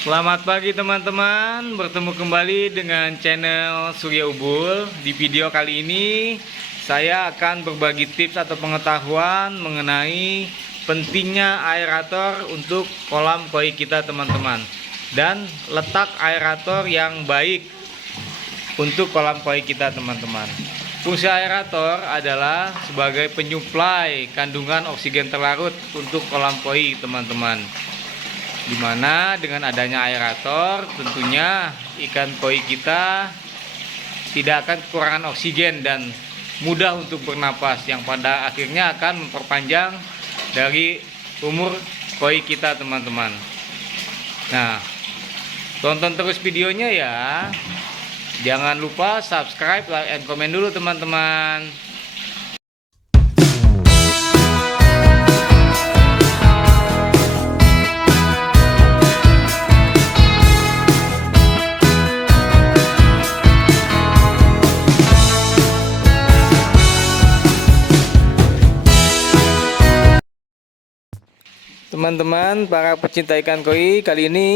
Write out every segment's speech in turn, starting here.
Selamat pagi teman-teman, bertemu kembali dengan channel Surya Ubul. Di video kali ini saya akan berbagi tips atau pengetahuan mengenai pentingnya aerator untuk kolam koi kita teman-teman, dan letak aerator yang baik untuk kolam koi kita teman-teman. Fungsi aerator adalah sebagai penyuplai kandungan oksigen terlarut untuk kolam koi teman-teman, dimana dengan adanya aerator tentunya ikan koi kita tidak akan kekurangan oksigen dan mudah untuk bernapas, yang pada akhirnya akan memperpanjang dari umur koi kita teman-teman. Nah, tonton terus videonya ya. Jangan lupa subscribe, like, and komen dulu teman-teman. Teman-teman, para pecinta ikan koi, kali ini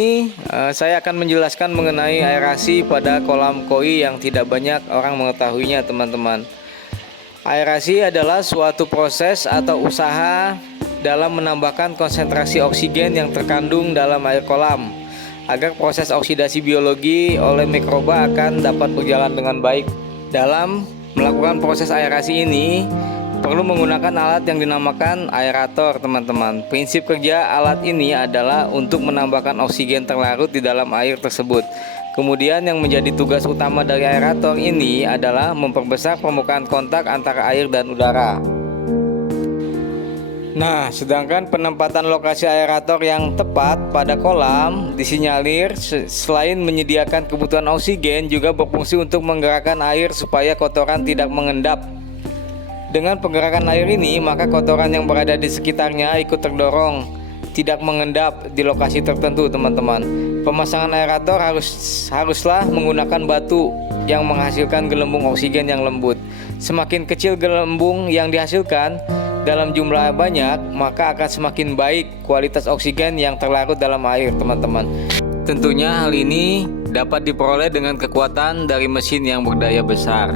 saya akan menjelaskan mengenai aerasi pada kolam koi yang tidak banyak orang mengetahuinya teman-teman. Aerasi adalah suatu proses atau usaha dalam menambahkan konsentrasi oksigen yang terkandung dalam air kolam, agar proses oksidasi biologi oleh mikroba akan dapat berjalan dengan baik. Dalam melakukan proses aerasi ini perlu menggunakan alat yang dinamakan aerator teman-teman. Prinsip kerja alat ini adalah untuk menambahkan oksigen terlarut di dalam air tersebut. Kemudian yang menjadi tugas utama dari aerator ini adalah memperbesar permukaan kontak antara air dan udara. Nah, sedangkan penempatan lokasi aerator yang tepat pada kolam disinyalir selain menyediakan kebutuhan oksigen juga berfungsi untuk menggerakkan air supaya kotoran tidak mengendap. Dengan penggerakan air ini, maka kotoran yang berada di sekitarnya ikut terdorong, tidak mengendap di lokasi tertentu teman-teman. Pemasangan aerator haruslah menggunakan batu yang menghasilkan gelembung oksigen yang lembut. Semakin kecil gelembung yang dihasilkan dalam jumlah banyak, maka akan semakin baik kualitas oksigen yang terlarut dalam air teman-teman. Tentunya hal ini dapat diperoleh dengan kekuatan dari mesin yang berdaya besar.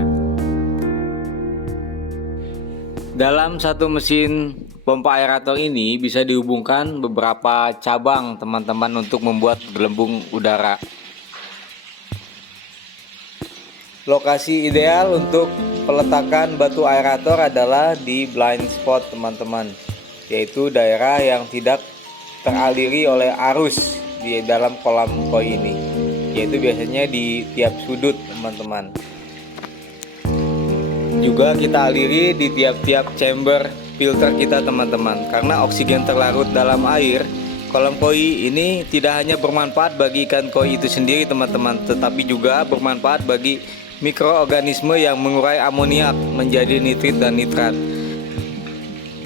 Dalam satu mesin pompa aerator ini bisa dihubungkan beberapa cabang teman-teman untuk membuat gelembung udara. Lokasi ideal untuk peletakan batu aerator adalah di blind spot teman-teman, yaitu daerah yang tidak teraliri oleh arus di dalam kolam koi ini, yaitu biasanya di tiap sudut teman-teman. Juga kita aliri di tiap-tiap chamber filter kita teman-teman, karena oksigen terlarut dalam air kolam koi ini tidak hanya bermanfaat bagi ikan koi itu sendiri teman-teman, tetapi juga bermanfaat bagi mikroorganisme yang mengurai amoniak menjadi nitrit dan nitrat.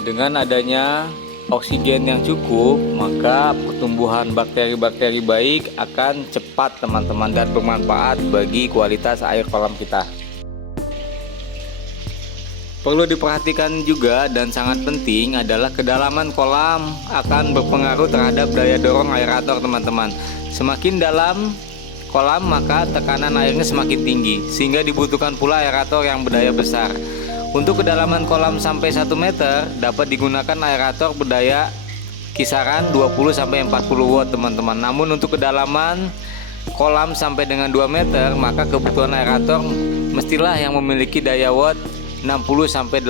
Dengan adanya oksigen yang cukup, maka pertumbuhan bakteri-bakteri baik akan cepat teman-teman dan bermanfaat bagi kualitas air kolam kita. Perlu diperhatikan juga dan sangat penting adalah kedalaman kolam akan berpengaruh terhadap daya dorong aerator teman-teman. Semakin dalam kolam maka tekanan airnya semakin tinggi, sehingga dibutuhkan pula aerator yang berdaya besar. Untuk kedalaman kolam sampai 1 meter dapat digunakan aerator berdaya kisaran 20-40 watt teman-teman. Namun untuk kedalaman kolam sampai dengan 2 meter maka kebutuhan aerator mestilah yang memiliki daya watt 60-80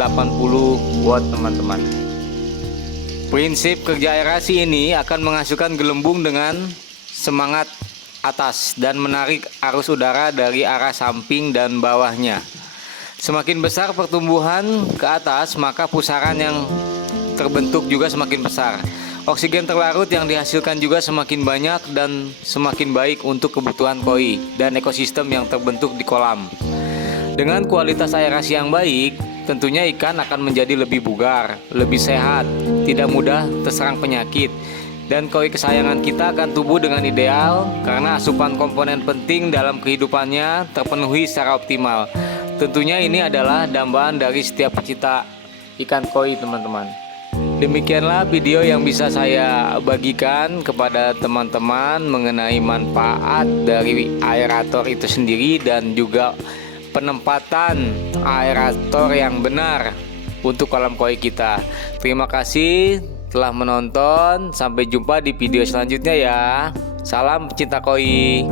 watt teman-teman. Prinsip kerja aerasi ini akan menghasilkan gelembung dengan semangat atas dan menarik arus udara dari arah samping dan bawahnya. Semakin besar pertumbuhan ke atas, maka pusaran yang terbentuk juga semakin besar. Oksigen terlarut yang dihasilkan juga semakin banyak dan semakin baik untuk kebutuhan koi dan ekosistem yang terbentuk di kolam. Dengan kualitas aerasi yang baik, tentunya ikan akan menjadi lebih bugar, lebih sehat, tidak mudah terserang penyakit, dan koi kesayangan kita akan tumbuh dengan ideal karena asupan komponen penting dalam kehidupannya terpenuhi secara optimal. Tentunya ini adalah dambaan dari setiap pecinta ikan koi teman-teman. Demikianlah video yang bisa saya bagikan kepada teman-teman mengenai manfaat dari aerator itu sendiri dan juga penempatan aerator yang benar untuk kolam koi kita. Terima kasih telah menonton. Sampai jumpa di video selanjutnya ya. Salam pecinta koi.